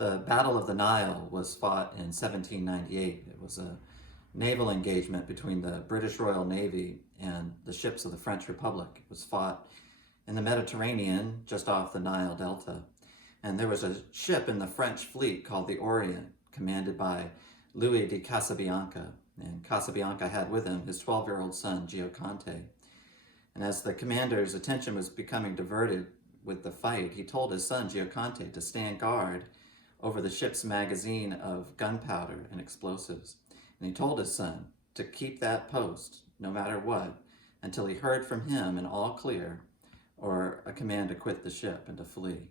The Battle of the Nile was fought in 1798. It was a naval engagement between the British Royal Navy and the ships of the French Republic. It was fought in the Mediterranean, just off the Nile Delta. And there was a ship in the French fleet called the Orient, commanded by Louis de Casabianca. And Casabianca had with him his 12-year-old son, Gioconte. And as the commander's attention was becoming diverted with the fight, he told his son, Gioconte, to stand guard over the ship's magazine of gunpowder and explosives. And he told his son to keep that post, no matter what, until he heard from him an all clear or a command to quit the ship and to flee.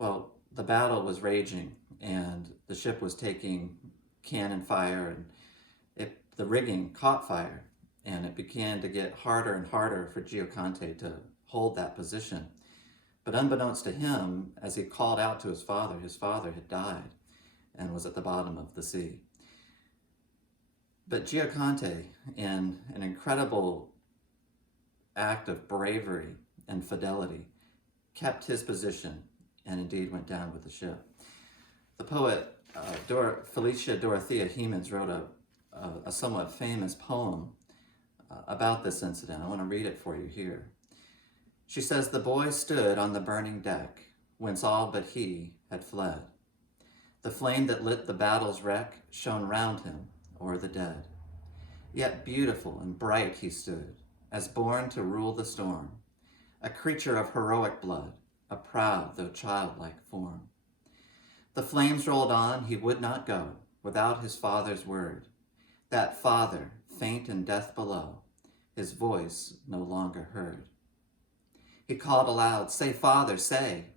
Well, the battle was raging and the ship was taking cannon fire, and the rigging caught fire, and it began to get harder and harder for Gioconte to hold that position. But unbeknownst to him, as he called out to his father had died and was at the bottom of the sea. But Gioconte, in an incredible act of bravery and fidelity, kept his position and indeed went down with the ship. The poet Felicia Dorothea Hemans wrote a somewhat famous poem about this incident. I want to read it for you here. She says, "The boy stood on the burning deck, whence all but he had fled. The flame that lit the battle's wreck shone round him o'er the dead. Yet beautiful and bright he stood, as born to rule the storm, a creature of heroic blood, a proud though childlike form. The flames rolled on, he would not go without his father's word. That father, faint in death below, his voice no longer heard. He called aloud, 'Say, Father, say,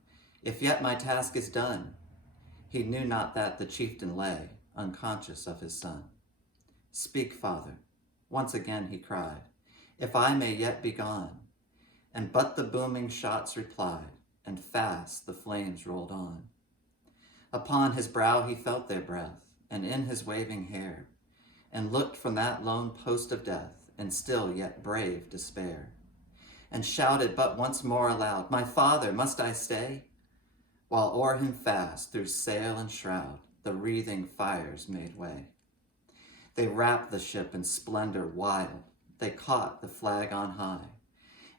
if yet my task is done.' He knew not that the chieftain lay, unconscious of his son. 'Speak, Father,' once again he cried, 'if I may yet be gone.' And but the booming shots replied, and fast the flames rolled on. Upon his brow he felt their breath, and in his waving hair, and looked from that lone post of death, in still yet brave despair, and shouted but once more aloud, 'My father, must I stay?' While o'er him fast, through sail and shroud, the wreathing fires made way. They wrapped the ship in splendor wild, they caught the flag on high,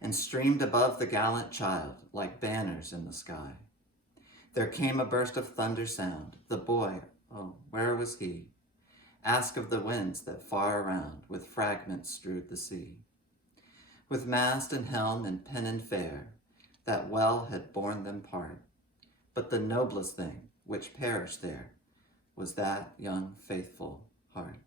and streamed above the gallant child like banners in the sky. There came a burst of thunder sound. The boy, oh, where was he? Ask of the winds that far around with fragments strewed the sea. With mast and helm and pennon fair, that well had borne them part. But the noblest thing which perished there was that young faithful heart."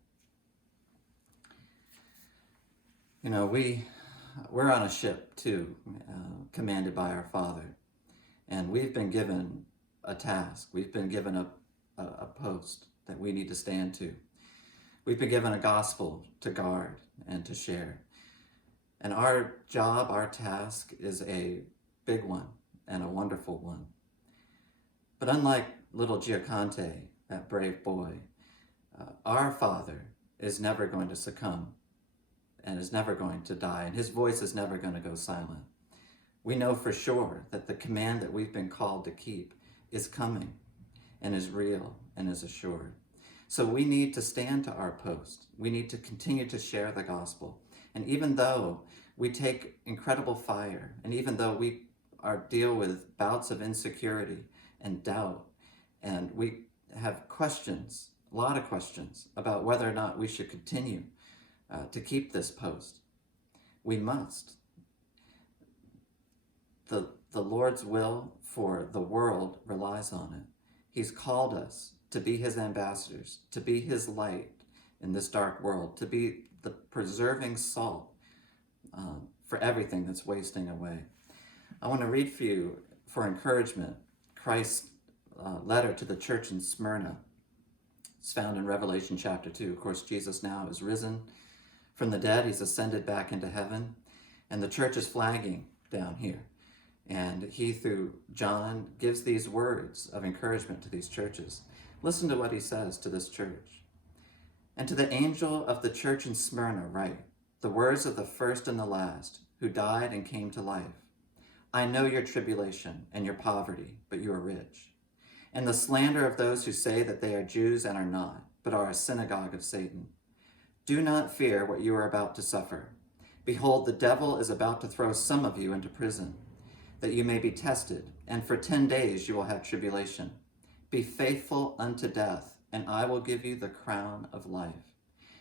You know, we're on a ship too, commanded by our Father, and we've been given a task. We've been given a post that we need to stand to. We've been given a gospel to guard and to share. And our job, our task, is a big one and a wonderful one. But unlike little Gioconte, that brave boy, our Father is never going to succumb and is never going to die, and his voice is never going to go silent. We know for sure that the command that we've been called to keep is coming and is real and is assured. So we need to stand to our post. We need to continue to share the gospel. And even though we take incredible fire, and even though we deal with bouts of insecurity and doubt, and we have questions, a lot of questions about whether or not we should continue to keep this post, we must. The Lord's will for the world relies on it. He's called us to be his ambassadors, to be his light in this dark world, to be the preserving salt for everything that's wasting away. I want to read for you, for encouragement, Christ's letter to the church in Smyrna. It's found in Revelation chapter 2. Of course, Jesus now is risen from the dead. He's ascended back into heaven, and the church is flagging down here. And he, through John, gives these words of encouragement to these churches. Listen to what he says to this church. "And to the angel of the church in Smyrna write the words of the first and the last, who died and came to life. I know your tribulation and your poverty, but you are rich. and the slander of those who say that they are Jews and are not, but are a synagogue of Satan. Do not fear what you are about to suffer. Behold, the devil is about to throw some of you into prison, that you may be tested, and for 10 days you will have tribulation. Be faithful unto death, and I will give you the crown of life.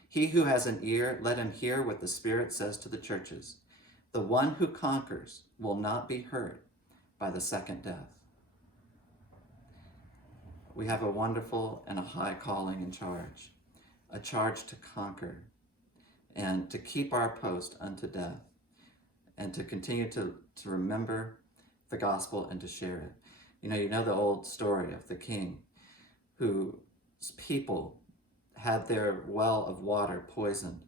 He who has an ear, let him hear what the Spirit says to the churches. The one who conquers will not be hurt by the second death. We have a wonderful and a high calling and charge, a charge to conquer and to keep our post unto death and to continue to remember the gospel and to share it. You know the old story of the king whose people had their well of water poisoned.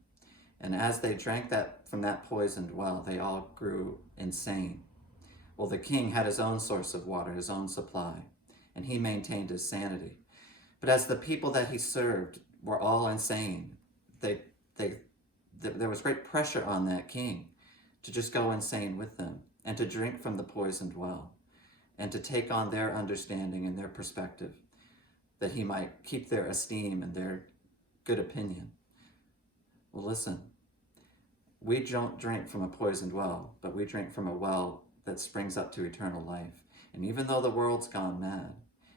And as they drank that from that poisoned well, they all grew insane. Well, the king had his own source of water, his own supply, and he maintained his sanity. But as the people that he served were all insane, there was great pressure on that king to just go insane with them and to drink from the poisoned well and to take on their understanding and their perspective, that he might keep their esteem and their good opinion. Well, listen, we don't drink from a poisoned well, but we drink from a well that springs up to eternal life. And even though the world's gone mad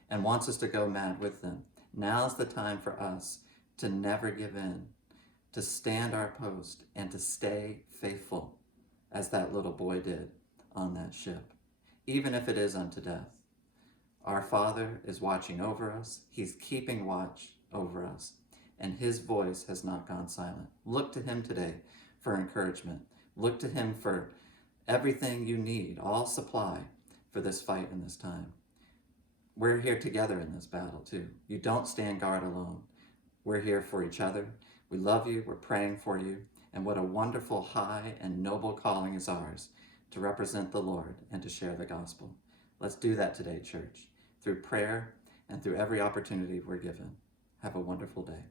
and wants us to go mad with them, now's the time for us to never give in, to stand our post and to stay faithful as that little boy did on that ship, even if it is unto death. Our Father is watching over us. He's keeping watch over us, and his voice has not gone silent. Look to him today for encouragement. Look to him for everything you need, all supply for this fight in this time. We're here together in this battle too. You don't stand guard alone. We're here for each other. We love you. We're praying for you. And what a wonderful, high, and noble calling is ours to represent the Lord and to share the gospel. Let's do that today, church, through prayer and through every opportunity we're given. Have a wonderful day.